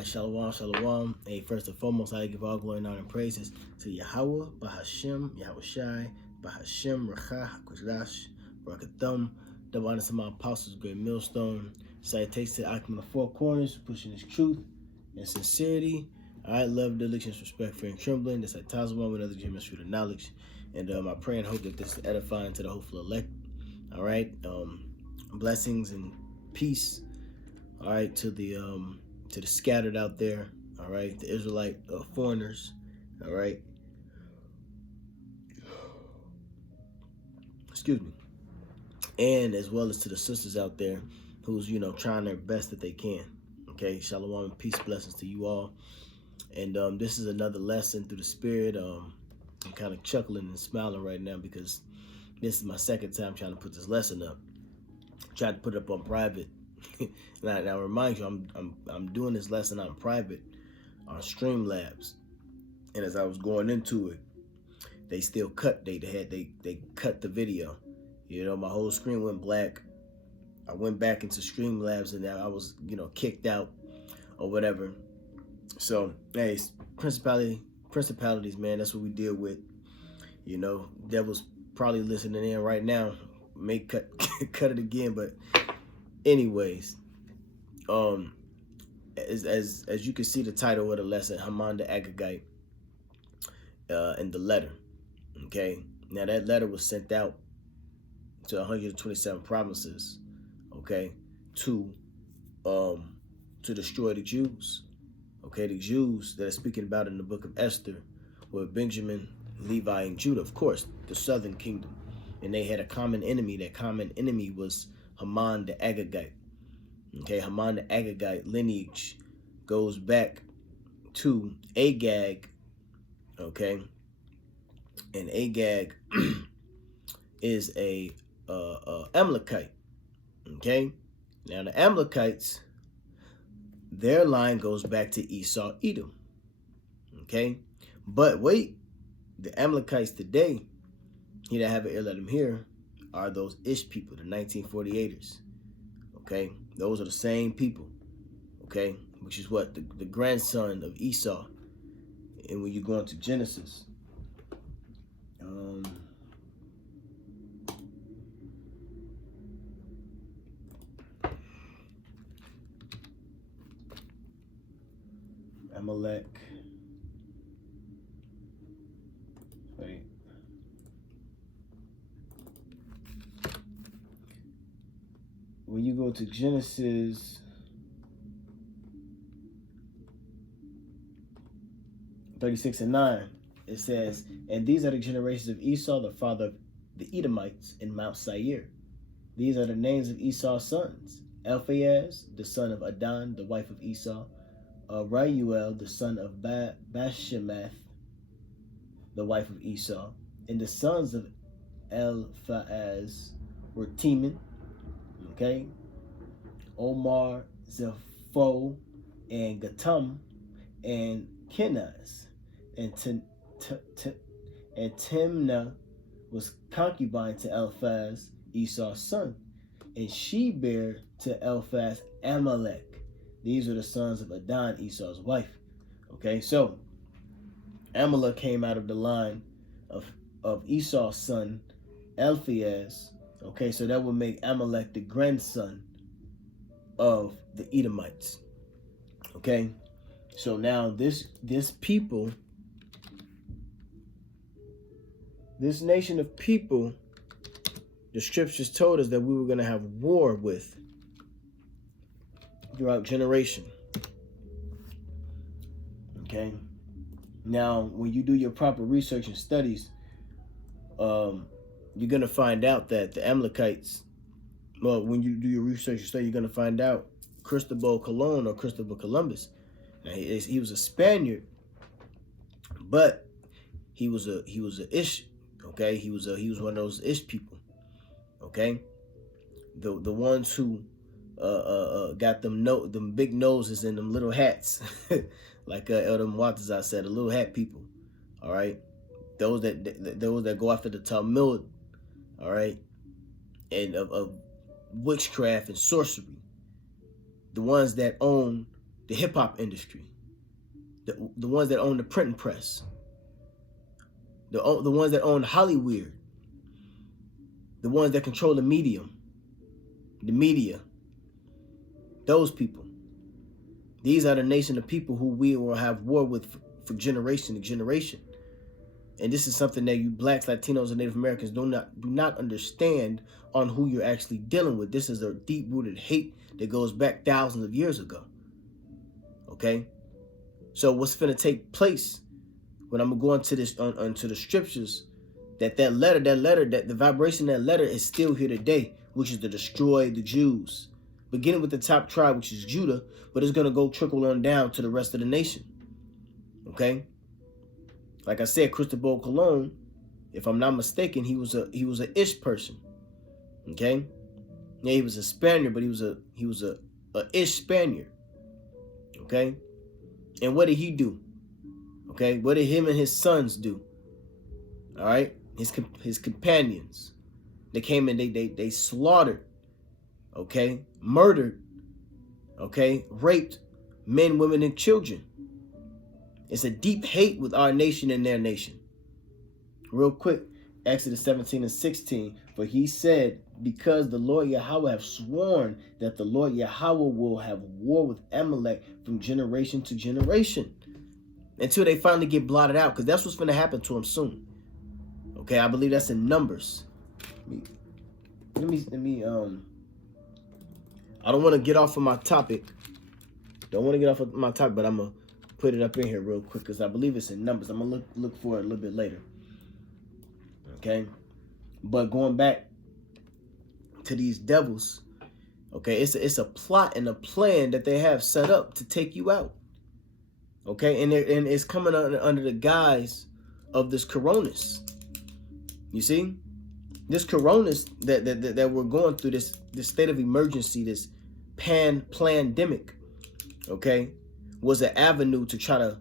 Shalom, shalom. Hey, first and foremost, I give all glory and honor and praises to Yahweh, Bahashem, Yahweh Shai, Bahashem, Rachah, HaKodesh, Barakathum. Double honor to my apostles, great millstone. Salutations to Akim in the four corners, pushing his truth and sincerity. All right, love, diligence, respect, fear, and trembling. This is Tazawam with other James through the knowledge. And I pray and hope that this is edifying to the hopeful elect. All right, blessings and peace. All right, to the scattered out there. All right, the Israelite foreigners. All right, excuse me, and as well as to the sisters out there who's trying their best that they can. Okay, shalom and peace, blessings to you all. And this is another lesson through the Spirit. I'm kind of chuckling and smiling right now because this is my second time trying to put this lesson up. Tried to put it up on private. Now remind you, I'm doing this lesson on private on Streamlabs, and as I was going into it, they still cut. They cut the video. My whole screen went black. I went back into Streamlabs, and I was kicked out or whatever. So hey, principalities, man. That's what we deal with. Devil's probably listening in right now. May cut it again, but. Anyways, as you can see the title of the lesson, Haman the Agagite, in the letter. Okay, now that letter was sent out to 127 provinces. Okay, to destroy the Jews. Okay, the Jews that are speaking about in the book of Esther were Benjamin, Levi, and Judah. Of course, the southern kingdom, and they had a common enemy. That common enemy was Haman the Agagite. Okay, Haman the Agagite lineage goes back to Agag. Okay, and Agag is a Amalekite. Okay, now the Amalekites, their line goes back to Esau, Edom. Okay, but wait, the Amalekites today, he that have an ear let him hear, are those Ish people, the 1948ers. Okay, those are the same people. Okay, which is what the grandson of Esau. And when you go into Genesis, Amalek. Wait. When you go to Genesis 36:9, it says, and these are the generations of Esau, the father of the Edomites in Mount Seir. These are the names of Esau's sons: Eliphaz, the son of Adon, the wife of Esau; Reuel, the son of Bashemath, the wife of Esau. And the sons of Eliphaz were Teman, okay, Omar, Zepho, and Gatam, and Kenaz. And Timnah was concubine to Eliphaz, Esau's son, and she bare to Eliphaz Amalek. These are the sons of Adon, Esau's wife. Okay, so Amalek came out of the line of Esau's son, Eliphaz. Okay, so that would make Amalek the grandson of the Edomites. Okay, so now this people, this nation of people, the scriptures told us that we were going to have war with throughout generation. Okay, now when you do your proper research and studies, you're going to find out that the Amalekites, well, when you do your research and study, you're going to find out Cristobal Colon or Cristobal Columbus. Now, he was a Spaniard, but he was a Ish. Okay, he was one of those Ish people. Okay, the ones who got them big noses and them little hats, like Elder Muatazah said, the little hat people. All right, those that go after the Talmud. All right, and of witchcraft and sorcery. The ones that own the hip-hop industry, the ones that own the printing press, the ones that own Hollywood, the ones that control the media, those people. These are the nation of people who we will have war with for generation to generation. And this is something that you blacks, Latinos, and Native Americans do not understand on who you're actually dealing with. This is a deep-rooted hate that goes back thousands of years ago. Okay? So what's going to take place when I'm going to go into this, onto the scriptures, that the vibration of that letter is still here today, which is to destroy the Jews. Beginning with the top tribe, which is Judah, but it's going to go trickle on down to the rest of the nation. Okay? Like I said, Cristobal Colon, if I'm not mistaken, he was a Ish person. Okay? Yeah, he was a Spaniard, but he was a Ish Spaniard. Okay? And what did he do? Okay? What did him and his sons do? All right? His companions. They came and they slaughtered, okay, murdered, okay, raped men, women, and children. It's a deep hate with our nation and their nation. Real quick, Exodus 17:16. For he said, because the Lord Yahweh have sworn that the Lord Yahweh will have war with Amalek from generation to generation, until they finally get blotted out, because that's what's going to happen to them soon. Okay, I believe that's in Numbers. Let me I don't want to get off of my topic. But I'm gonna put it up in here real quick because I believe it's in Numbers. I'm gonna look for it a little bit later. Okay, but going back to these devils, okay, it's a plot and a plan that they have set up to take you out. Okay, and it's coming under the guise of this coronas. You see, this coronas that we're going through, this state of emergency, this pandemic, okay, was an avenue to try to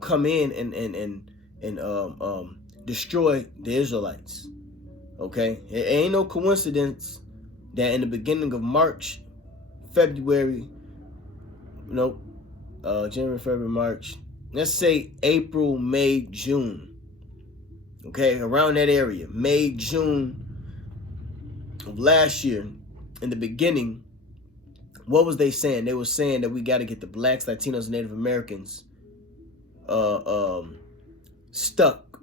come in and destroy the Israelites. Okay, it ain't no coincidence that in the beginning of March, February, January, February, March, let's say April, May, June. Okay, around that area, May, June of last year, in the beginning, what was they saying? They were saying that we got to get the blacks, Latinos, and Native Americans stuck.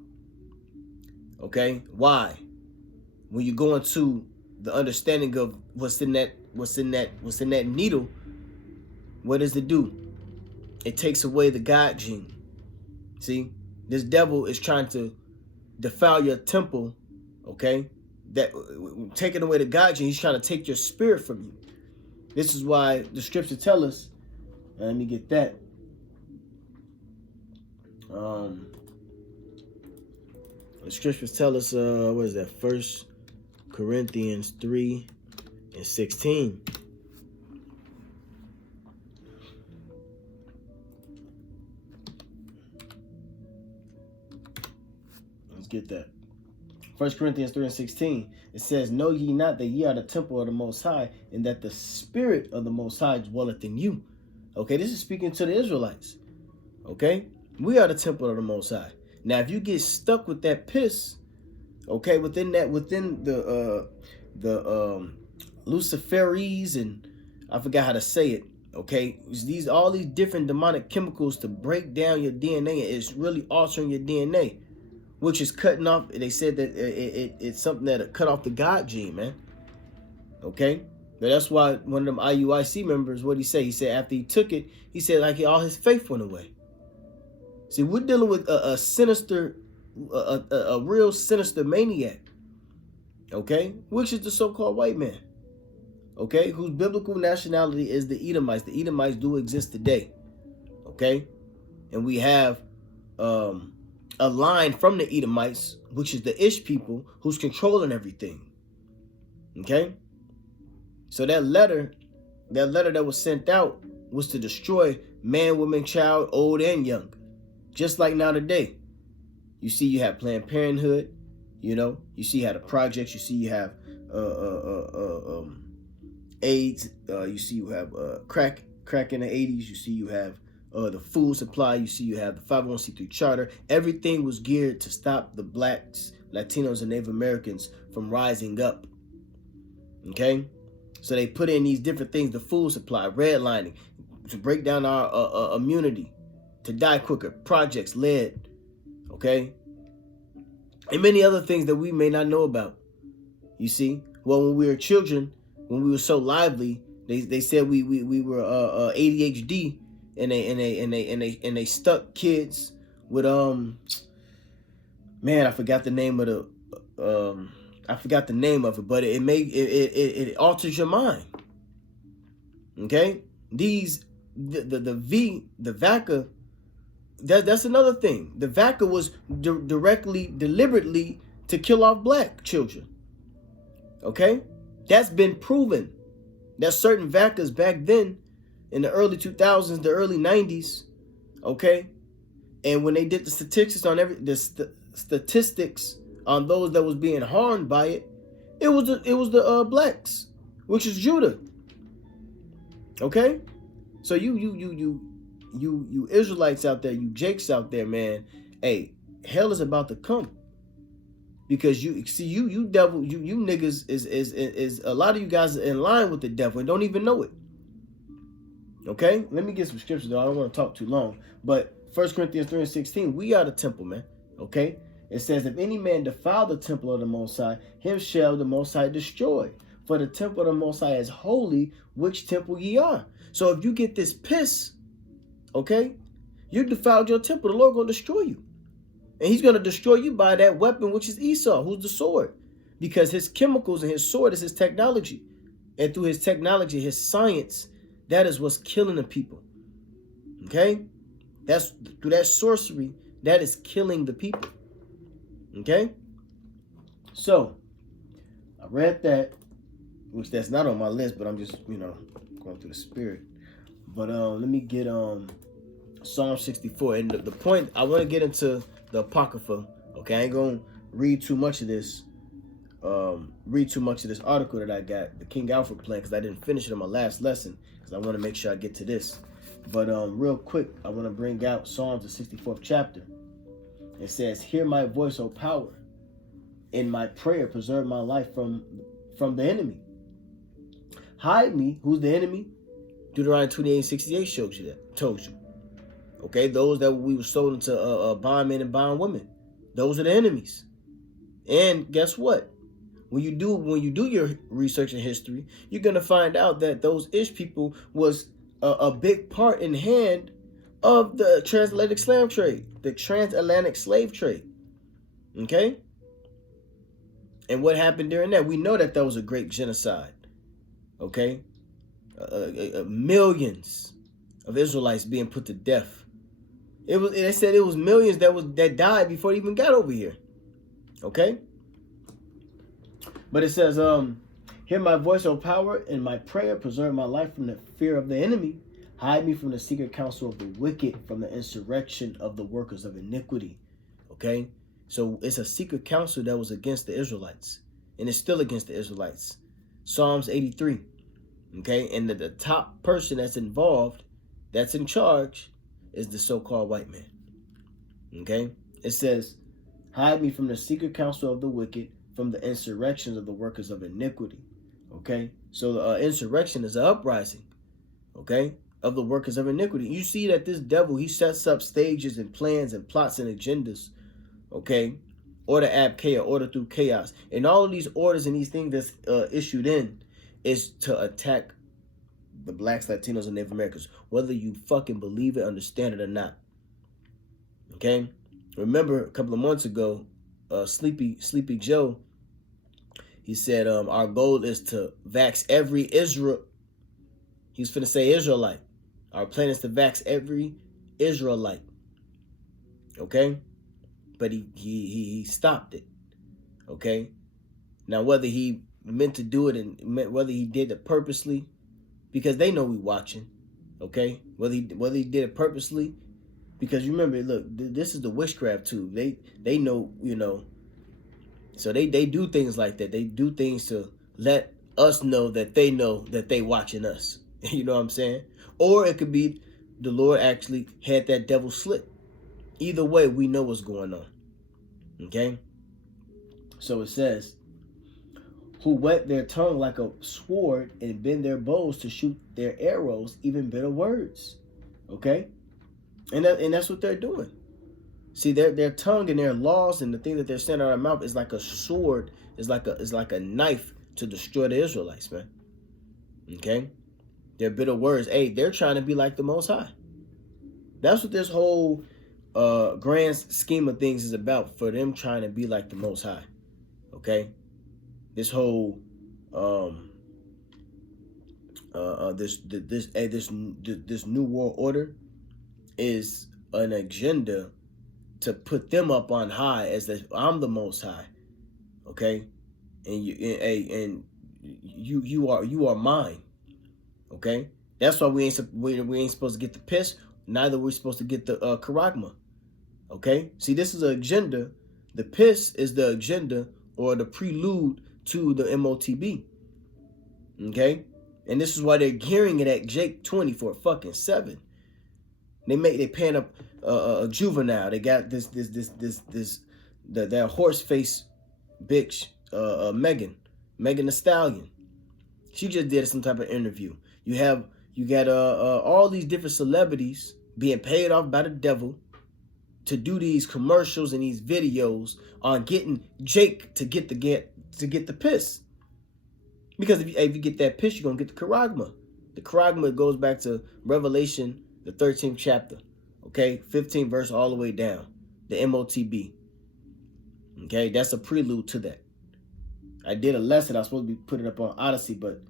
Okay, why? When you go into the understanding of what's in that needle, what does it do? It takes away the God gene. See, this devil is trying to defile your temple, okay? That taking away the God gene, he's trying to take your spirit from you. This is why the scripture tell us. Let me get that. The scriptures tell us, what is that? 1 Corinthians 3:16. Let's get that. 1 Corinthians 3:16. It says, know ye not that ye are the temple of the Most High, and that the Spirit of the Most High dwelleth in you. Okay, this is speaking to the Israelites. Okay, we are the temple of the Most High. Now, if you get stuck with that piss, okay, within the Luciferes, and I forgot how to say it. Okay, all these different demonic chemicals to break down your DNA. It's really altering your DNA, which is cutting off. They said that it's something that cut off the God gene, man. Okay, but that's why one of them IUIC members, what he say? He said after he took it, he said like all his faith went away. See, we're dealing with a sinister, a real sinister maniac. Okay, which is the so-called white man. Okay, whose biblical nationality is the Edomites. The Edomites do exist today. Okay, and we have a line from the Edomites, which is the Ish people, who's controlling everything. Okay, so that letter that was sent out was to destroy man, woman, child, old and young. Just like now today, you see you have Planned Parenthood, you see you have the projects, you see you have AIDS, you see you have crack crack in the 80s. You see you have the food supply. You see you have the 501c3 charter. Everything was geared to stop the blacks, Latinos, and Native Americans from rising up. Okay? So they put in these different things, the food supply, redlining, to break down our immunity, to die quicker, projects, lead, okay? And many other things that we may not know about. You see? Well, when we were children, when we were so lively, they said we were ADHD, and they stuck kids with man, I forgot the name of the it, but it alters your mind. Okay? The VACA, that's another thing. The VACA was deliberately to kill off black children. Okay? That's been proven. That certain VACAs back then, in the early 2000s, the early 90s, okay? And when they did the statistics on statistics on those that was being harmed by it, it was the blacks, which is Judah. Okay? So you Israelites out there, you Jakes out there, man. Hey, hell is about to come. Because you devil, you niggas is a lot of you guys are in line with the devil and don't even know it. Okay? Let me get some scriptures though. I don't want to talk too long. But 1 Corinthians 3:16, we are the temple, man. Okay? It says, if any man defile the temple of the Most High, him shall the Most High destroy. For the temple of the Most High is holy, which temple ye are. So if you get this piss, okay, you defiled your temple, the Lord going to destroy you. And he's going to destroy you by that weapon, which is Esau, who's the sword. Because his chemicals and his sword is his technology. And through his technology, his science, that is what's killing the people. Okay? That's through that sorcery, that is killing the people. Okay? So, I read that, which that's not on my list, but I'm just, going through the spirit. But let me get Psalm 64. And the point, I want to get into the Apocrypha. Okay, I ain't going to read too much of this article that I got, the King Alfred plan, because I didn't finish it in my last lesson, because I want to make sure I get to this. But real quick, I want to bring out Psalms, the 64th chapter. It says, hear my voice, O power. In my prayer, preserve my life from the enemy. Hide me. Who's the enemy? Deuteronomy 28:68 told you. Okay, those that we were sold into bondmen and bondwomen. Those are the enemies. And guess what? When you do your research in history, you're gonna find out that those Ish people was a big part in hand of the transatlantic slave trade, the transatlantic slave trade. Okay? And what happened during that? We know that was a great genocide. Okay? Millions of Israelites being put to death. They said it was millions that died before they even got over here. Okay? But it says, hear my voice, O power, in my prayer, preserve my life from the fear of the enemy. Hide me from the secret counsel of the wicked, from the insurrection of the workers of iniquity. Okay? So it's a secret counsel that was against the Israelites. And it's still against the Israelites. Psalms 83. Okay? And the top person that's involved, that's in charge, is the so-called white man. Okay? It says, hide me from the secret counsel of the wicked, from the insurrections of the workers of iniquity. Okay? So the insurrection is an uprising. Okay? Of the workers of iniquity. You see that this devil, he sets up stages and plans and plots and agendas. Okay? Order ab chaos, order through chaos. And all of these orders and these things that's issued in is to attack the blacks, Latinos, and Native Americans, whether you fucking believe it, understand it, or not. Okay? Remember a couple of months ago, Sleepy Joe, he said, our goal is to vax every Israel. He was finna say Israelite. Our plan is to vax every Israelite. Okay? But he stopped it. Okay? Now, whether he meant to do it and whether he did it purposely, because they know we watching. Okay? Whether he did it purposely, because you remember, look, this is the witchcraft too. They know, so they do things like that. They do things to let us know that they watching us. You know what I'm saying? Or it could be the Lord actually had that devil slip. Either way, we know what's going on. Okay? So it says, who wet their tongue like a sword and bend their bows to shoot their arrows, even bitter words. Okay? And that's what they're doing. See, their tongue and their laws and the thing that they're saying out of their mouth is like a sword, is like a knife to destroy the Israelites, man. Okay? Their bitter words. Hey, they're trying to be like the Most High. That's what this whole grand scheme of things is about, for them trying to be like the Most High. Okay? This whole this new world order is an agenda to put them up on high, as that I'm the Most High. Okay? And you are mine. Okay? That's why we ain't supposed to get the piss. Neither are we supposed to get the charagma. Okay? See, this is an agenda. The piss is the agenda, or the prelude to the MOTB. Okay? And this is why they're gearing it at Jake 24/7. They paying up a juvenile. They got that horse face bitch, Megan Thee Stallion. She just did some type of interview. You got all these different celebrities being paid off by the devil to do these commercials and these videos on getting Jake to get the piss. Because if you get that piss, you're gonna get the charagma. The charagma goes back to Revelation, the 13th chapter. Okay, 15th verse all the way down. The MOTB. Okay, that's a prelude to that. I did a lesson. I was supposed to be putting it up on Odyssey, but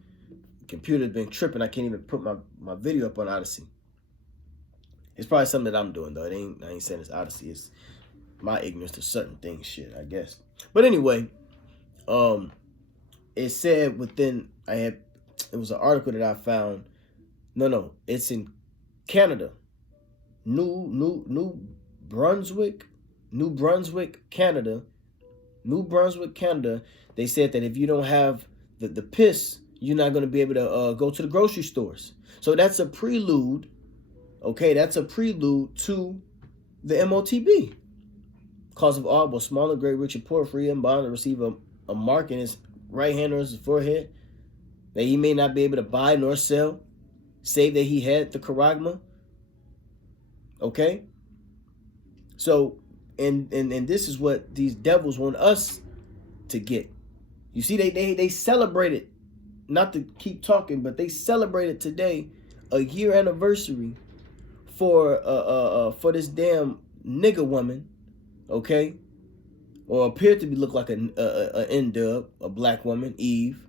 the computer's been tripping. I can't even put my video up on Odyssey. It's probably something that I'm doing, though. I ain't saying it's Odyssey. It's my ignorance to certain things, shit, I guess. But anyway, it said it was an article that I found. No, it's in Canada. New Brunswick, Canada. New Brunswick, Canada. They said that if you don't have the piss, you're not going to be able to go to the grocery stores. So that's a prelude. Okay, that's a prelude to the MOTB. Cause of all, both small and great, rich and poor, free and bond, to receive a mark in his right hand or his forehead, that he may not be able to buy nor sell, save that he had the charagma. Okay? So, and this is what these devils want us to get. You see, they celebrated, not to keep talking, but they celebrated today a year anniversary for this damn nigger woman, okay? Or appeared to be look like a N-dub, a black woman, Eve.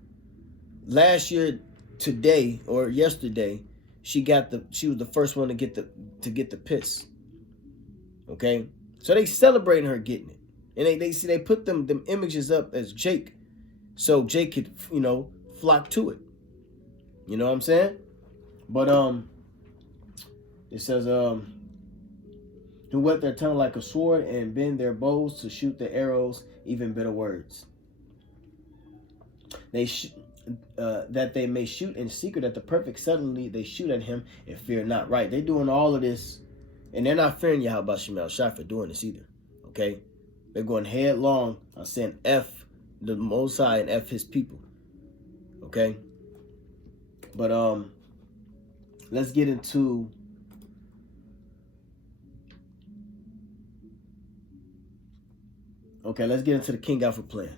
Last year, today or yesterday, she was the first one to get the piss. Okay, so they celebrating her getting it, and they put them images up as Jake, so Jake could flock to it. You know what I'm saying? But it says who wet their tongue like a sword and bend their bows to shoot the arrows, even bitter words. That they may shoot in secret at the perfect suddenly they shoot at him and fear not. Right? They're doing all of this, and they're not fearing Yahweh Shemel Shai for doing this either. Okay? They're going headlong on saying F the Most High and F his people. Okay? But let's get into the King Alpha plan.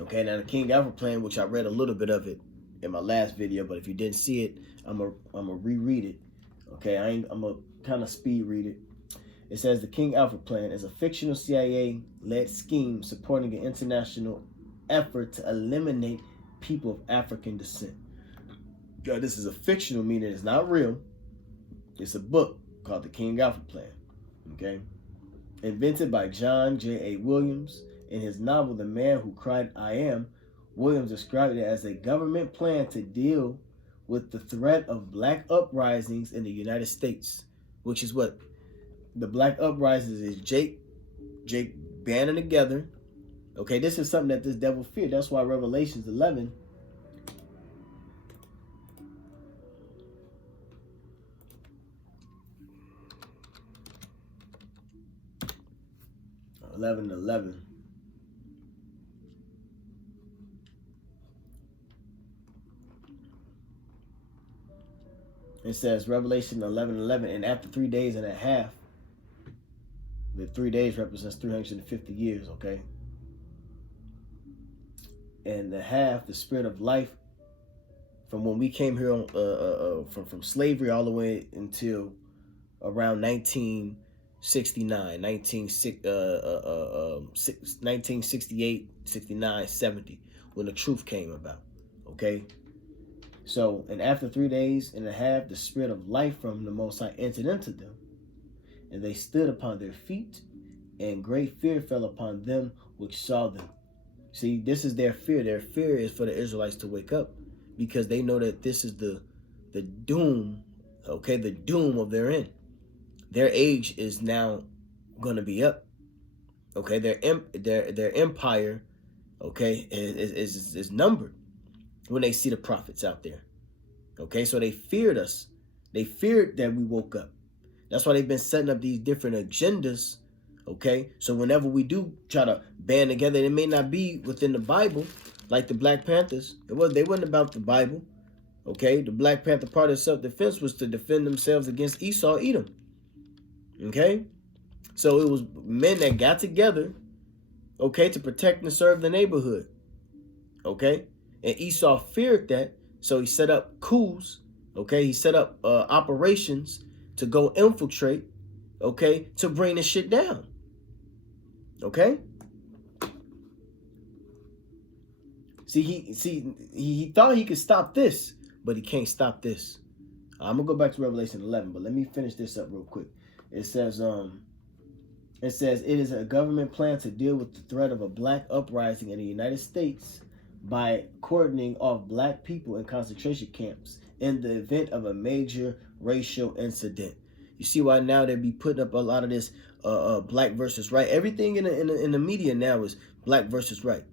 Okay, now the King Alpha plan, which I read a little bit of it in my last video, but if you didn't see it, I'm gonna reread it. Okay, I'm gonna kind of speed read it. It says the King Alpha plan is a fictional CIA-led scheme supporting an international effort to eliminate people of African descent. This is a fictional, meaning it's not real. It's a book called the King Alpha plan. Okay, invented by John J.A. Williams. In his novel, The Man Who Cried I Am, Williams described it as a government plan to deal with the threat of black uprisings in the United States, which is what the black uprisings is. Jake banding together. Okay, this is something that this devil feared. That's why Revelations 11 11:11. It says, Revelation 11:11, and after 3 days and a half, the 3 days represents 350 years, okay? And the half, the spirit of life, from when we came here from slavery all the way until around 1969, 1968, 69, 70, when the truth came about, okay? So, and after 3 days and a half, the spirit of life from the Most High entered into them, and they stood upon their feet, and great fear fell upon them which saw them. See, this is their fear. Their fear is for the Israelites to wake up, because they know that this is the doom, okay, the doom of their end. Their age is now going to be up, okay? Their empire, okay, is numbered when they see the prophets out there, okay? So they feared us. They feared that we woke up. That's why they've been setting up these different agendas, okay? So whenever we do try to band together, it may not be within the Bible, like the Black Panthers. They wasn't about the Bible, okay? The Black Panther part of self-defense was to defend themselves against Esau, Edom, okay? So it was men that got together, okay, to protect and serve the neighborhood, okay? And Esau feared that, so he set up coups, okay? He set up operations to go infiltrate, okay, to bring the shit down, okay? He thought he could stop this, but he can't stop this. I'm gonna go back to Revelation 11, but let me finish this up real quick. It says it is a government plan to deal with the threat of a black uprising in the United States by cordoning off black people in concentration camps in the event of a major racial incident. You see why now they be putting up a lot of this black versus right. Everything in the media now is black versus right.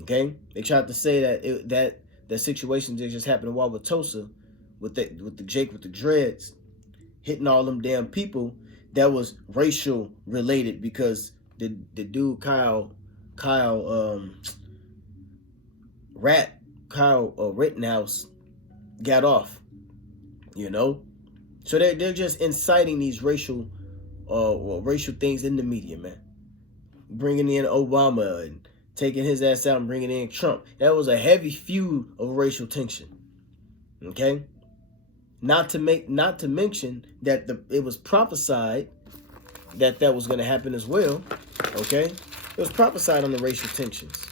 Okay, they tried to say that that situation that just happened in Wauwatosa with the Jake with the dreads hitting all them damn people, that was racial related, because the dude Kyle Rittenhouse got off, you know. So they're just inciting these racial things in the media, man. Bringing in Obama and taking his ass out and bringing in Trump. That was a heavy feud of racial tension. Okay? Not to mention that it was prophesied that was going to happen as well. Okay? It was prophesied on the racial tensions.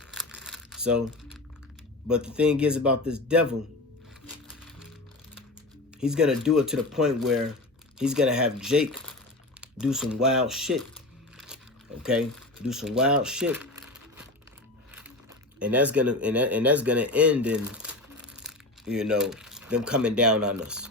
So, but the thing is about this devil, he's going to do it to the point where he's going to have Jake do some wild shit. Okay? Do some wild shit. And that's gonna end in, you know, them coming down on us.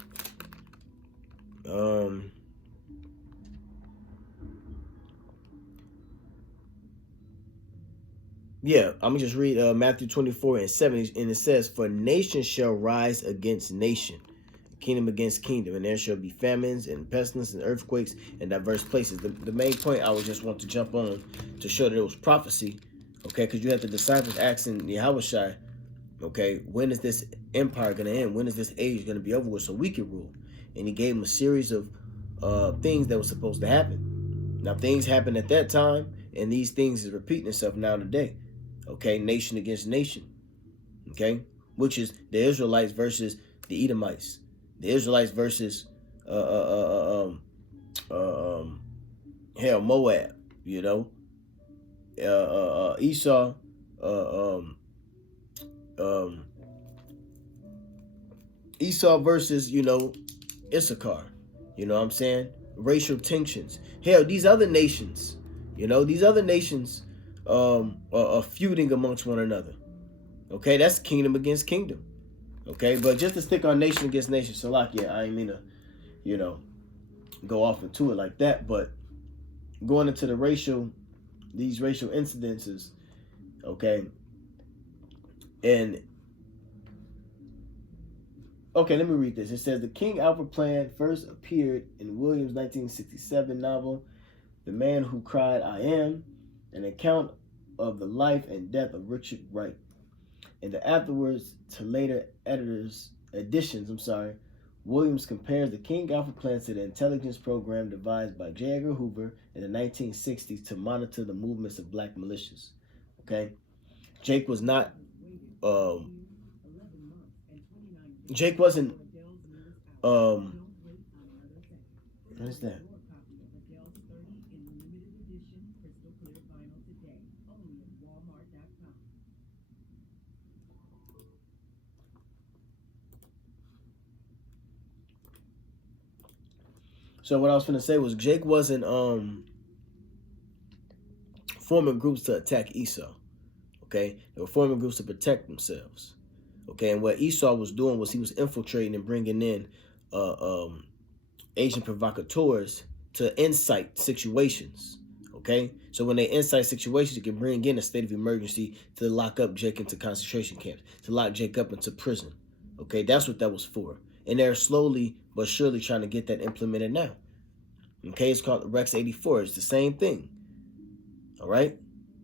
Yeah, I'm gonna just read Matthew 24:7, and it says, "For nation shall rise against nation, kingdom against kingdom, and there shall be famines and pestilence and earthquakes in diverse places." The main point I would just want to jump on to show that it was prophecy, okay? Because you have the disciples asking Yahushua, okay, when is this empire going to end? When is this age going to be over with so we can rule? And he gave them a series of things that were supposed to happen. Now, things happened at that time, and these things is repeating itself now today. Okay, nation against nation. Okay, which is the Israelites versus the Edomites. The Israelites versus Moab. You know, Esau. Esau versus, you know, Issachar. You know what I'm saying? Racial tensions. Hell, these other nations, you know, are feuding amongst one another. Okay, that's kingdom against kingdom. Okay, but just to stick on nation against nation, Salakia, I ain't mean to, you know, go off into it like that, but going into these racial incidences, okay, and okay, let me read this. It says the King Alfred plan first appeared in Williams' 1967 novel, The Man Who Cried I Am, an account of the life and death of Richard Wright, and the afterwards to later editions, Williams compares the King Alpha plan to the intelligence program devised by J. Edgar Hoover in the 1960s to monitor the movements of black militias. Okay, Jake was not. Jake wasn't. What is that? So what I was going to say was Jake wasn't forming groups to attack Esau. Okay, they were forming groups to protect themselves. Okay, and what Esau was doing was he was infiltrating and bringing in Asian provocateurs to incite situations. Okay, so when they incite situations, you can bring in a state of emergency to lock up Jake into concentration camps, to lock Jake up into prison. Okay, that's what that was for. And they're slowly but surely trying to get that implemented now. Okay, it's called Rex 84. It's the same thing. All right,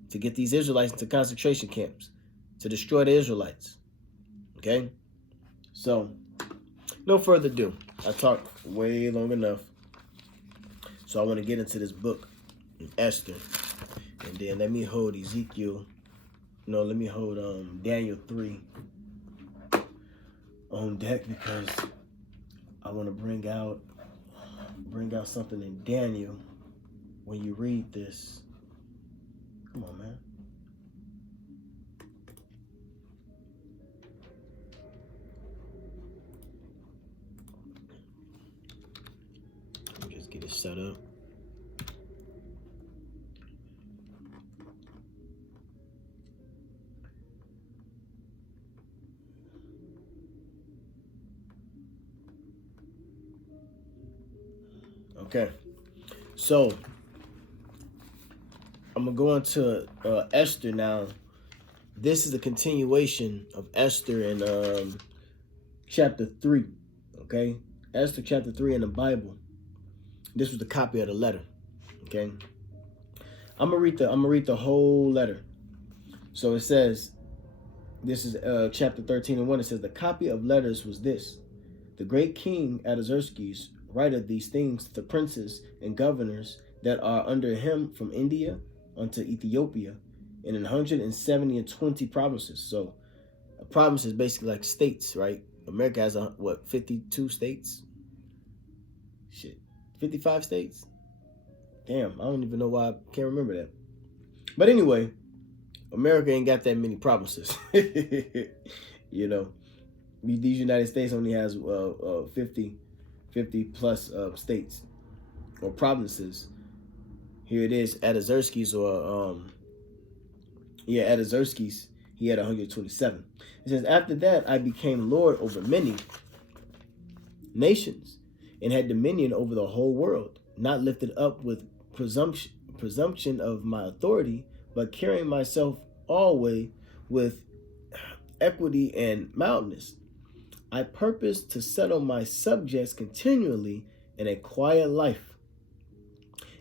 to get these Israelites into concentration camps, to destroy the Israelites. Okay, so no further ado. I talked way long enough. So I want to get into this book, Esther. And then let me hold Ezekiel. No, let me hold Daniel 3 on deck, because I want to bring out something in Daniel when you read this. Come on, man. Let me just get it set up. Okay, so I'm gonna go into Esther now. This is a continuation of Esther in chapter 3. Okay, Esther chapter 3 in the Bible. This was the copy of the letter. Okay, I'm gonna read the whole letter. So it says, this is chapter 13 and 1. It says, the copy of letters was this: the great king Artaxerxes writeth these things to the princes and governors that are under him from India unto Ethiopia, in 120 provinces. So a province is basically like states, right? America has 52 states? 55 states? Damn, I don't even know why I can't remember that. But anyway, America ain't got that many provinces. You know, these United States only has 50 plus states or provinces. Here it is, Artaxerxes, Artaxerxes, he had 127. It says, after that I became Lord over many nations, and had dominion over the whole world, not lifted up with presumption of my authority, but carrying myself always with equity and mildness. I purpose to settle my subjects continually in a quiet life,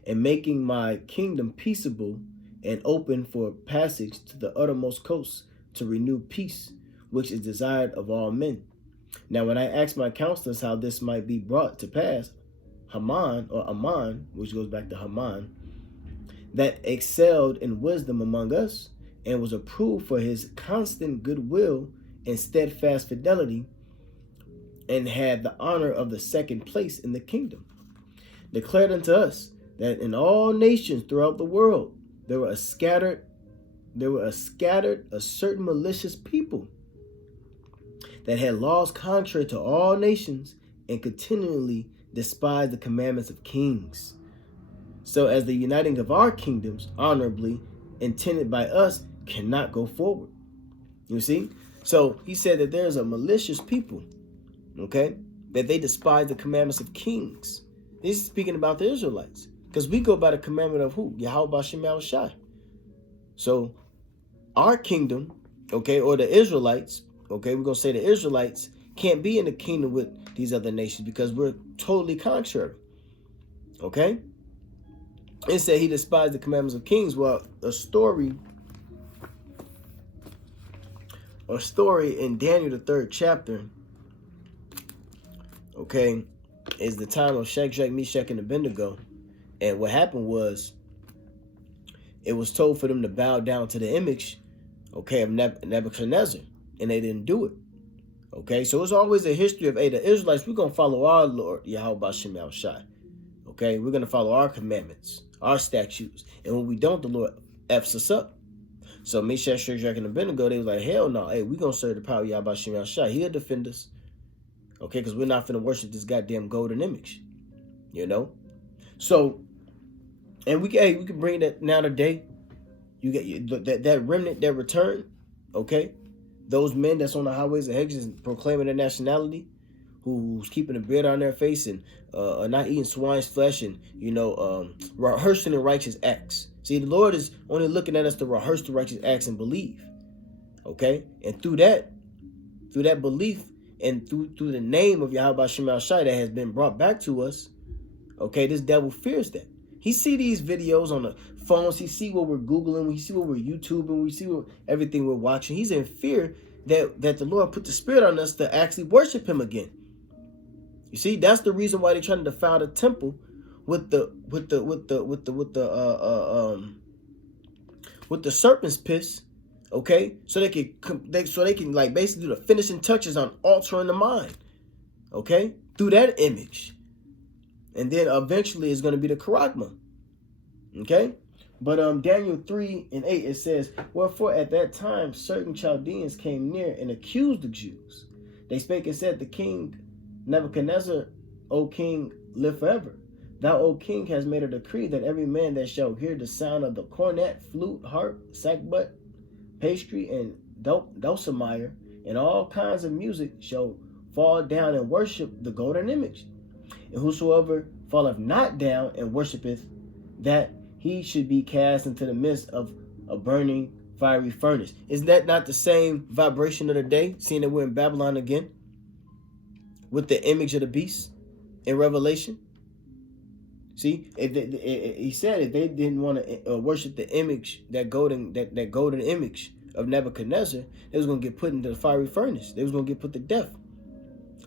and making my kingdom peaceable and open for passage to the uttermost coast, to renew peace, which is desired of all men. Now when I asked my counselors how this might be brought to pass, Haman, or Aman, which goes back to Haman, that excelled in wisdom among us, and was approved for his constant goodwill and steadfast fidelity, and had the honor of the second place in the kingdom, declared unto us that in all nations throughout the world there were a scattered a certain malicious people that had laws contrary to all nations, and continually despised the commandments of kings. So as the uniting of our kingdoms honorably intended by us cannot go forward. You see? So he said that there's a malicious people, okay, that they despise the commandments of kings. He's speaking about the Israelites, because we go by the commandment of who? Yahweh Shem Shai. So our kingdom, okay, or the Israelites, okay, we're going to say the Israelites can't be in the kingdom with these other nations, because we're totally contrary. Okay? It said he despised the commandments of kings. Well, a story in Daniel, the 3rd chapter, okay, is the time of Shadrach, Meshach, and Abednego. And what happened was, it was told for them to bow down to the image, okay, of Nebuchadnezzar, and they didn't do it. Okay, so it's always a history of, hey, the Israelites, we're going to follow our Lord, Yahweh Shem Al Shai. Okay, we're going to follow our commandments, our statutes. And when we don't, the Lord F's us up. So Meshach, Shadrach, and Abednego, they was like, hell no, hey, we're going to serve the power of Yahweh Shem Al Shai. He'll defend us. Okay, because we're not going to worship this goddamn golden image. You know? So, and we can bring that now today. You get that remnant that return, okay? Those men that's on the highways and hedges proclaiming their nationality, who's keeping a beard on their face and not eating swine's flesh and, rehearsing the righteous acts. See, the Lord is only looking at us to rehearse the righteous acts and believe, okay? And through that belief and through the name of Yahweh Shem Al Shai that has been brought back to us, okay, this devil fears that. He see these videos on the phones. He see what we're Googling. We see what we're YouTubing. We see everything we're watching. He's in fear that the Lord put the spirit on us to actually worship him again. You see, that's the reason why they're trying to defile the temple with the serpent's piss, okay? So they can like basically do the finishing touches on altering the mind, okay? Through that image. And then eventually it's going to be the charagma. Okay? But Daniel 3 and 8, it says, wherefore at that time certain Chaldeans came near and accused the Jews. They spake and said, the king Nebuchadnezzar, O king, live forever. Thou, O king, hast made a decree that every man that shall hear the sound of the cornet, flute, harp, sackbut, pastry, and dulcimer, and all kinds of music shall fall down and worship the golden image. And whosoever falleth not down and worshipeth, that he should be cast into the midst of a burning fiery furnace. Is that not the same vibration of the day, seeing that we're in Babylon again, with the image of the beast in Revelation? See, he said if they didn't want to worship the image, that golden image of Nebuchadnezzar, they was going to get put into the fiery furnace. They was going to get put to death.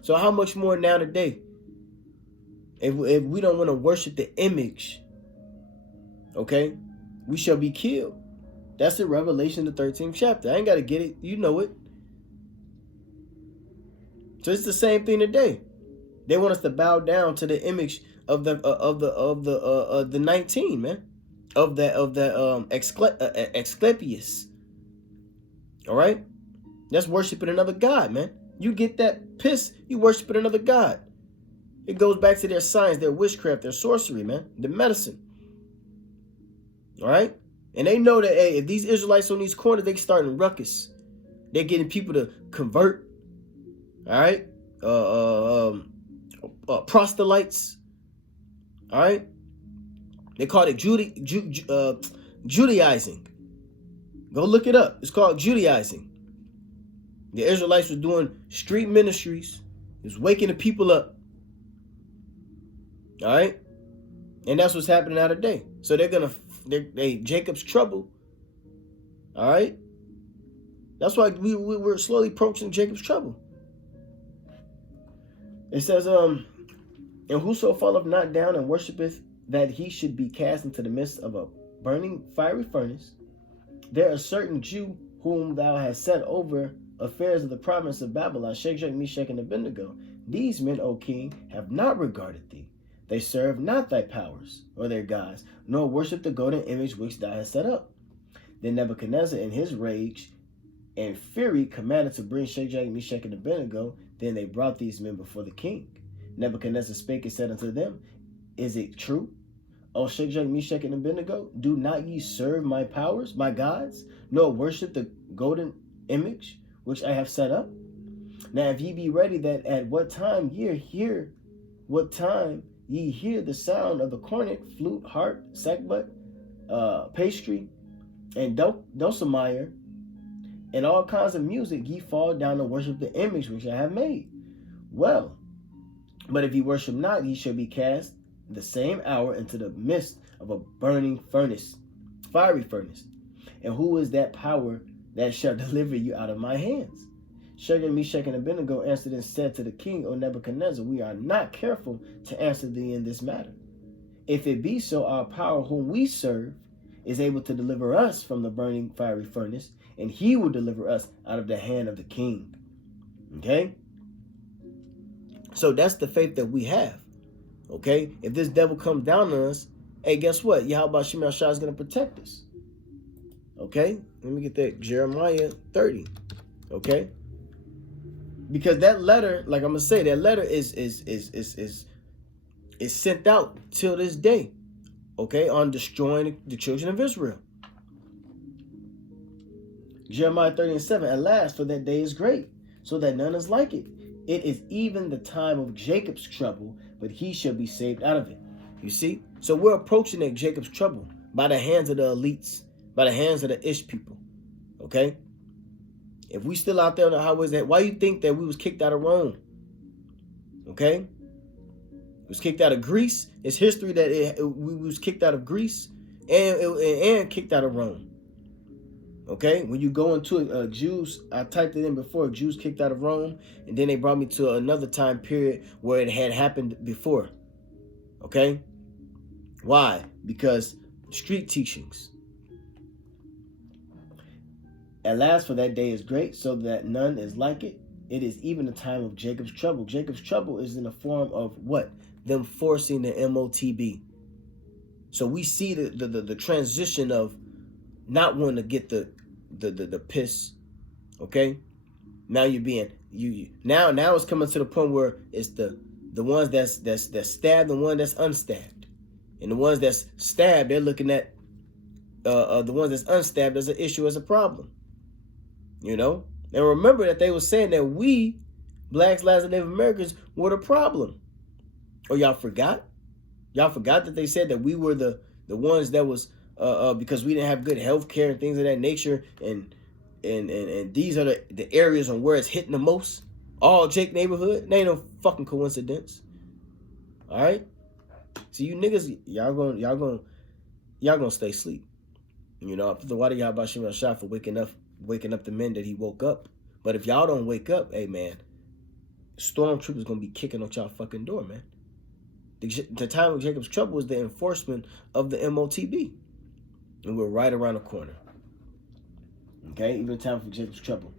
So how much more now today? If we don't want to worship the image, okay, we shall be killed. That's in Revelation, the 13th chapter. I ain't got to get it. You know it. So it's the same thing today. They want us to bow down to the image of the 19, man, of the Asclepius. All right, that's worshiping another god, man. You get that piss, you worshiping another god. It goes back to their science, their witchcraft, their sorcery, man, the medicine. All right? And they know that, hey, if these Israelites on these corners, they starting ruckus. They're getting people to convert. All right? Proselytes. All right? They call it Judaizing. Go look it up. It's called Judaizing. The Israelites were doing street ministries. It was waking the people up. All right, and that's what's happening now today. So they Jacob's trouble. All right, that's why we're slowly approaching Jacob's trouble. It says, and whoso falleth not down and worshipeth, that he should be cast into the midst of a burning fiery furnace. There are certain Jew whom thou hast set over affairs of the province of Babylon, Shadrach, Meshach, and Abednego. These men, O king, have not regarded thee. They serve not thy powers or their gods, nor worship the golden image which thou hast set up. Then Nebuchadnezzar in his rage and fury commanded to bring Shadrach, Meshach, and Abednego. Then they brought these men before the king. Nebuchadnezzar spake and said unto them, is it true, O Shadrach, Meshach, and Abednego? Do not ye serve my powers, my gods, nor worship the golden image which I have set up? Now if ye be ready, that at what time ye hear the sound of the cornet, flute, harp, sackbut, pastry, and dulcimer, and all kinds of music, ye fall down to worship the image which I have made. Well, but if ye worship not, ye shall be cast the same hour into the midst of a burning furnace, fiery furnace. And who is that power that shall deliver you out of my hands? Shadrach, Meshach, and Abednego answered and said to the king, O Nebuchadnezzar, we are not careful to answer thee in this matter. If it be so, our power whom we serve is able to deliver us from the burning fiery furnace, and he will deliver us out of the hand of the king. Okay? So that's the faith that we have. Okay? If this devil comes down on us, hey, guess what? Yahweh Shema Shah is going to protect us. Okay? Let me get that. Jeremiah 30. Okay? Because that letter, like I'm going to say, that letter is sent out till this day. Okay? On destroying the children of Israel. Jeremiah 30:7. At last, for that day is great, so that none is like it. It is even the time of Jacob's trouble, but he shall be saved out of it. You see? So we're approaching that Jacob's trouble by the hands of the elites, by the hands of the Ish people. Okay? If we still out there on the highways, why you think that we was kicked out of Rome? Okay? We was kicked out of Greece. It's history that we was kicked out of Greece and kicked out of Rome. Okay, when you go into Jews, I typed it in before, Jews kicked out of Rome, and then they brought me to another time period where it had happened before. Okay, why? Because street teachings. At last, for that day is great, so that none is like it. It is even the time of Jacob's trouble. Jacob's trouble is in the form of what? Them forcing the MOTB. So we see the transition of not wanting to get the piss, okay? Now you're being now it's coming to the point where it's the ones that's stabbed and one that's unstabbed, and the ones that's stabbed, they're looking at the ones that's unstabbed as an issue, as a problem, you know. And remember that they were saying that we blacks, Latin, and Native Americans were the problem. Oh, y'all forgot? Y'all forgot that they said that we were the ones that was because we didn't have good health care and things of that nature, and these are the areas on where it's hitting the most. All Jake neighborhood. It ain't no fucking coincidence. All right. So you niggas, y'all gonna stay asleep. You know, the water y'all about Shema Shah for waking up the men that he woke up. But if y'all don't wake up, hey man, stormtroopers gonna be kicking on y'all fucking door, man. The time of Jacob's trouble was the enforcement of the MOTB. And we're right around the corner. Okay? Even the time for Jacob's trouble.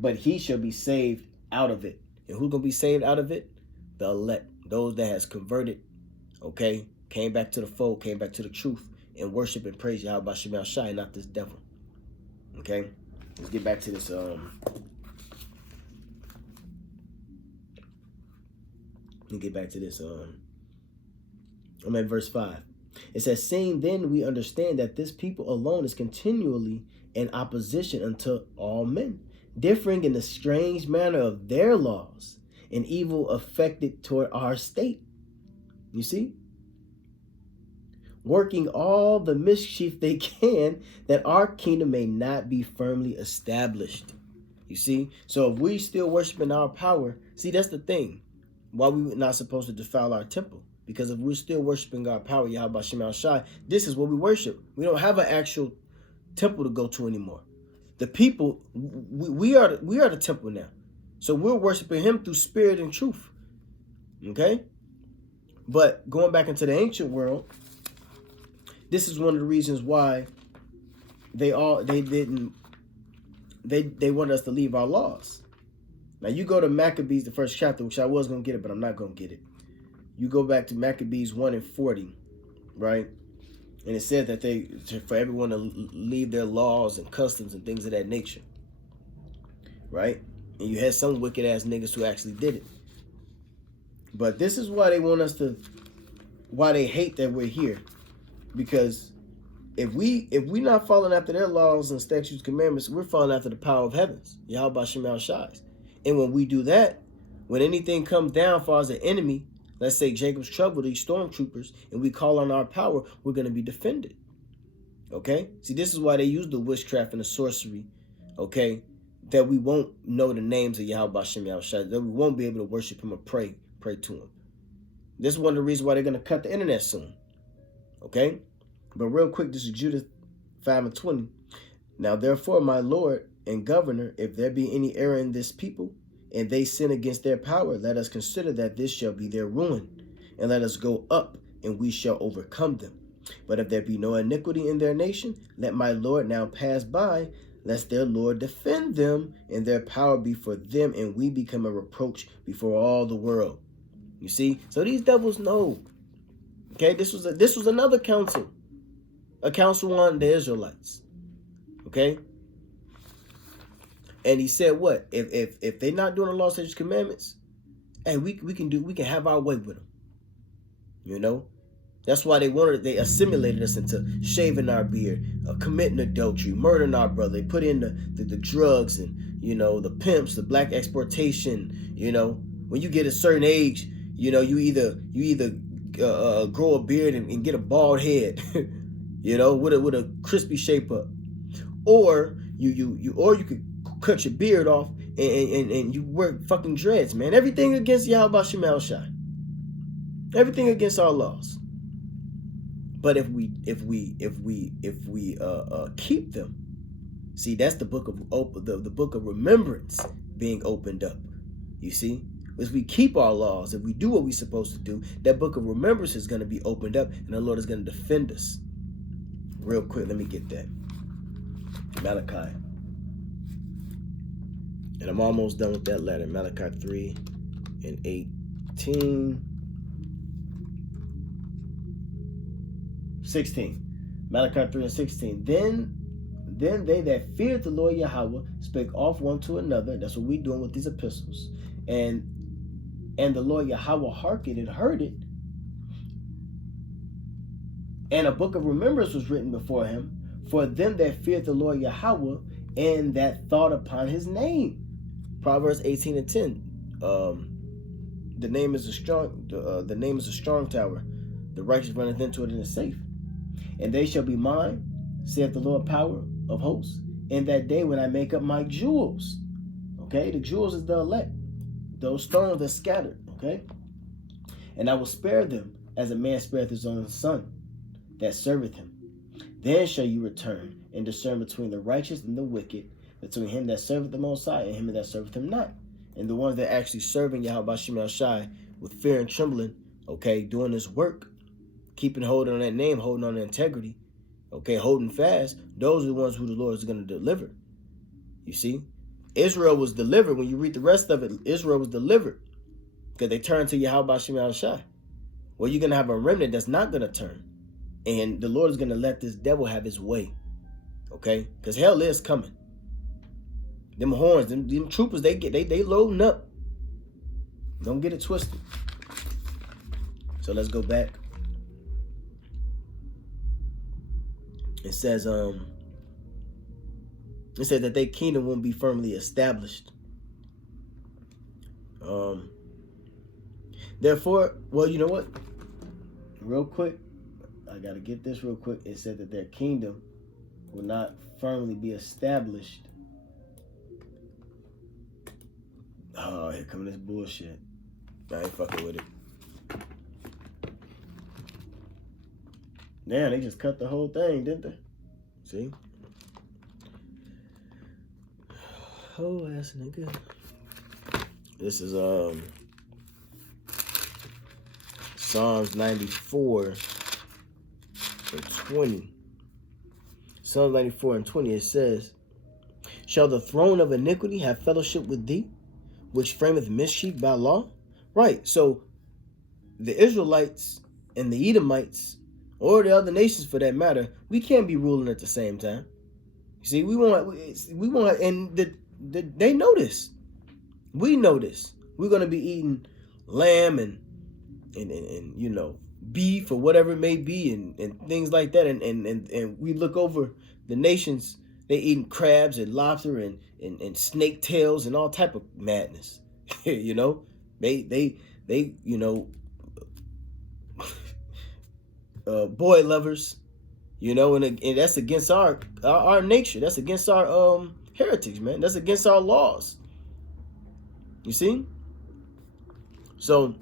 But he shall be saved out of it. And who's going to be saved out of it? The elect. Those that has converted. Okay? Came back to the fold. Came back to the truth. And worship and praise Yahweh Shema Shai, not this devil. Okay? Let's get back to this. Let me get back to this. I'm at verse 5. It says, seeing then we understand that this people alone is continually in opposition unto all men, differing in the strange manner of their laws, and evil affected toward our state. You see? Working all the mischief they can, that our kingdom may not be firmly established. You see? So if we still worshiping our power, see, that's the thing. Why we not supposed to defile our temple? Because if we're still worshiping our power, Yahweh Shema Shai, this is what we worship. We don't have an actual temple to go to anymore. The people, we are the temple now. So we're worshiping him through spirit and truth. Okay? But going back into the ancient world, this is one of the reasons why they wanted us to leave our laws. Now you go to Maccabees, the first chapter, which I was going to get it, but I'm not going to get it. You go back to Maccabees 1:40, right? And it said that for everyone to leave their laws and customs and things of that nature, right? And you had some wicked ass niggas who actually did it. But this is why they want us to, why they hate that we're here. Because if we not following after their laws and statutes, commandments, we're following after the power of heavens, Yahweh Shema Shai. And when we do that, when anything comes down for as an enemy, let's say Jacob's trouble, these stormtroopers, and we call on our power, we're going to be defended. Okay? See, this is why they use the witchcraft and the sorcery, okay? That we won't know the names of Yahweh Shem Yahushua, that we won't be able to worship him or pray to him. This is one of the reasons why they're going to cut the internet soon. Okay? But real quick, this is Judah 5:20. Now, therefore, my Lord and governor, if there be any error in this people, and they sin against their power, let us consider that this shall be their ruin, and let us go up, and we shall overcome them. But if there be no iniquity in their nation, let my Lord now pass by, lest their Lord defend them, and their power be for them, and we become a reproach before all the world. You see? So these devils know. Okay, this was another council. A council on the Israelites. Okay? And he said what? If they're not doing the law, statutes, commandments, hey, we can have our way with them. You know? That's why they assimilated us into shaving our beard, committing adultery, murdering our brother. They put in the drugs and, you know, the pimps, the black exploitation. You know, when you get a certain age, you know, you either grow a beard and get a bald head, you know, with a crispy shape up, or you could cut your beard off and you wear fucking dreads, man. Everything against Yahweh Shemel Shai. Everything against our laws. But if we keep them, see, that's the book of the book of remembrance being opened up. You see, as we keep our laws, if we do what we're supposed to do, that book of remembrance is going to be opened up, and the Lord is going to defend us. Real quick, let me get that. Malachi, and I'm almost done with that letter. Malachi 3:18. 16. Malachi 3:16. Then they that feared the Lord Yahweh spake off one to another. That's what we're doing with these epistles. And the Lord Yahweh hearkened and heard it. And a book of remembrance was written before him for them that feared the Lord Yahweh and that thought upon his name. Proverbs 18:10. The name is a strong tower. The righteous runneth into it and is safe. And they shall be mine, saith the Lord power of hosts, in that day when I make up my jewels. Okay, the jewels is the elect. Those stones are scattered. Okay, and I will spare them as a man spareth his own son that serveth him. Then shall you return and discern between the righteous and the wicked, between him that serveth the Most High and him that serveth him not. And the ones that actually serving Yahweh Shemel Shai with fear and trembling, okay, doing this work, keeping holding on that name, holding on to integrity, okay, holding fast, those are the ones who the Lord is going to deliver. You see, Israel was delivered. When you read the rest of it, Israel was delivered because they turned to Yahweh Shemel Shai. Well, you're going to have a remnant that's not going to turn. And the Lord is going to let this devil have his way, okay, because hell is coming. Them horns, them troopers, they loading up. Don't get it twisted. So let's go back. It says that their kingdom won't be firmly established. Therefore, well, you know what? Real quick, I gotta get this real quick. It said that their kingdom will not firmly be established. Oh, here comes this bullshit. I ain't fucking with it. Damn, they just cut the whole thing, didn't they? See? Oh, ass nigga. This is Psalms 94 and 20. Psalms 94 and 20, it says, shall the throne of iniquity have fellowship with thee, which frameth mischief by law? Right, so the Israelites and the Edomites, or the other nations for that matter, we can't be ruling at the same time. You see, we want, and they know this. We know this. We're gonna be eating lamb and you know, beef or whatever it may be, and things like that. And we look over the nations, they eating crabs and lobster and snake tails and all type of madness. You know, they you know, boy lovers, you know, and that's against our nature. That's against our heritage, man. That's against our laws. You see? So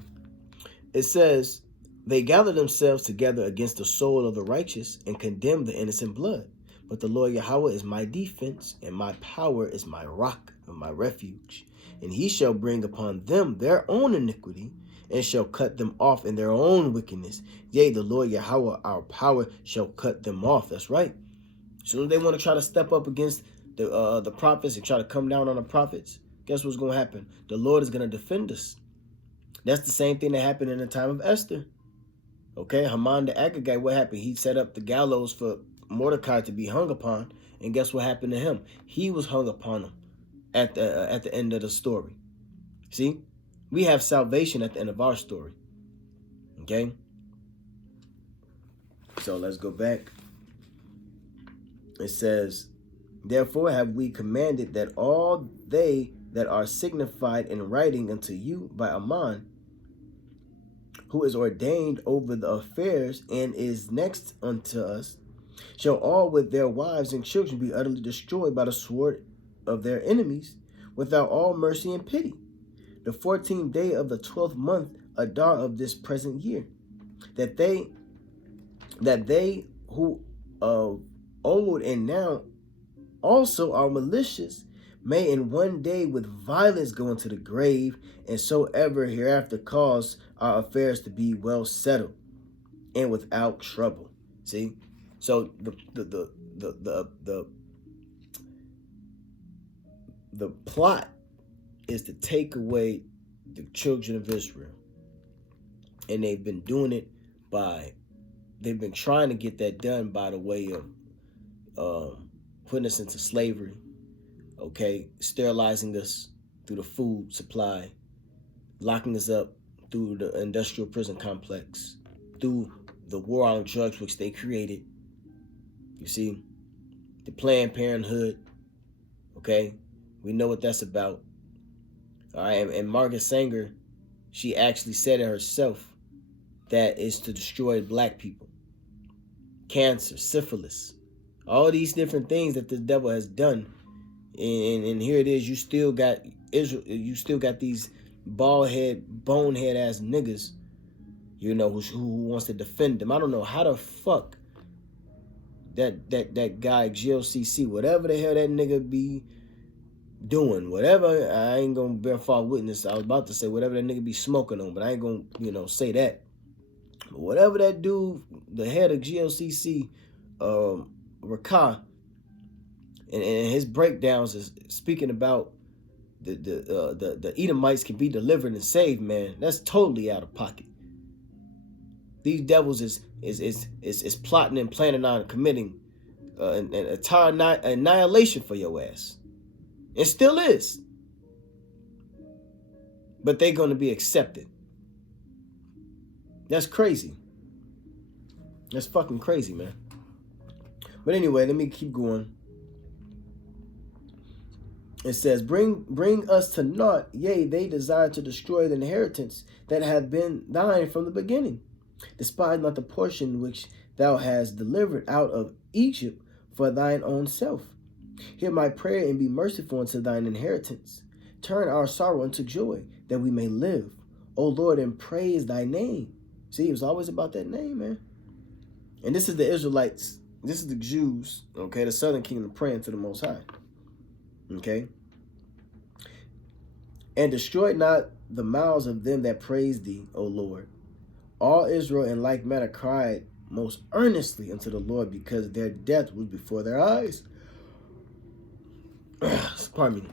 it says, they gather themselves together against the soul of the righteous and condemn the innocent blood. But the Lord Yahweh is my defense, and my power is my rock of my refuge. And he shall bring upon them their own iniquity, and shall cut them off in their own wickedness. Yea, the Lord Yahweh, our power, shall cut them off. That's right. As soon as they want to try to step up against the prophets and try to come down on the prophets, guess what's going to happen? The Lord is going to defend us. That's the same thing that happened in the time of Esther. Okay, Haman the Agagite, what happened? He set up the gallows for Mordecai to be hung upon, and guess what happened to him? He was hung upon him at the end of the story. See, we have salvation at the end of our story. Okay, so let's go back. It says, therefore have we commanded that all they that are signified in writing unto you by Haman, who is ordained over the affairs and is next unto us, shall all with their wives and children be utterly destroyed by the sword of their enemies, without all mercy and pity, the 14th day of the 12th month, Adar of this present year, that they who of old and now also are malicious may in one day with violence go into the grave, and so ever hereafter cause our affairs to be well settled and without trouble. See, so the plot is to take away the children of Israel, and they've been doing it they've been trying to get that done by the way of putting us into slavery. Okay, sterilizing us through the food supply, locking us up through the industrial prison complex, through the war on drugs which they created. You see, the Planned Parenthood. Okay, we know what that's about. All right, and Margaret Sanger, she actually said it herself that is to destroy black people. Cancer, syphilis, all these different things that the devil has done. And here it is. You still got Israel. You still got these bonehead ass niggas, you know, who wants to defend them. I don't know how the fuck that guy GLCC, whatever the hell that nigga be doing, whatever. I ain't gonna bear false witness. I was about to say whatever that nigga be smoking on, but I ain't gonna say that. But whatever that dude, the head of GLCC, Rakah. And his breakdowns is speaking about the Edomites can be delivered and saved, man. That's totally out of pocket. These devils is plotting and planning on committing an entire annihilation for your ass. It still is. But they're going to be accepted. That's crazy. That's fucking crazy, man. But anyway, let me keep going. It says, bring us to naught. Yea, they desire to destroy the inheritance that hath been thine from the beginning. Despise not the portion which thou hast delivered out of Egypt for thine own self. Hear my prayer and be merciful unto thine inheritance. Turn our sorrow into joy, that we may live. O Lord, and praise thy name. See, it was always about that name, man. And this is the Israelites. This is the Jews, okay, the southern kingdom praying to the Most High. Okay. And destroy not the mouths of them that praise thee, O Lord. All Israel in like manner cried most earnestly unto the Lord, because their death was before their eyes. Pardon me.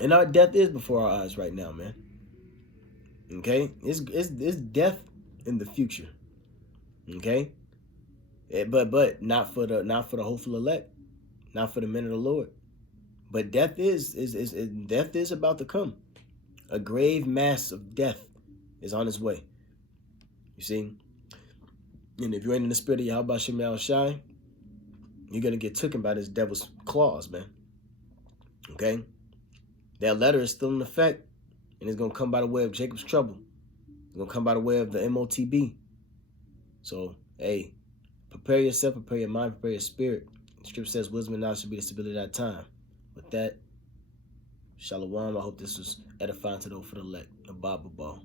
And our death is before our eyes right now, man. Okay? It's death in the future. Okay? But not for the hopeful elect, not for the men of the Lord. But death is about to come. A grave mass of death is on its way. You see? And if you ain't in the spirit of Yahweh Shem Yahweh Shai, you're going to get taken by this devil's claws, man. Okay? That letter is still in effect, and it's going to come by the way of Jacob's trouble. It's going to come by the way of the MOTB. So, hey, prepare yourself, prepare your mind, prepare your spirit. The scripture says wisdom and knowledge should be the stability of that time. With that, Shalom. I hope this was edifying to those for the elect. A Bible ball.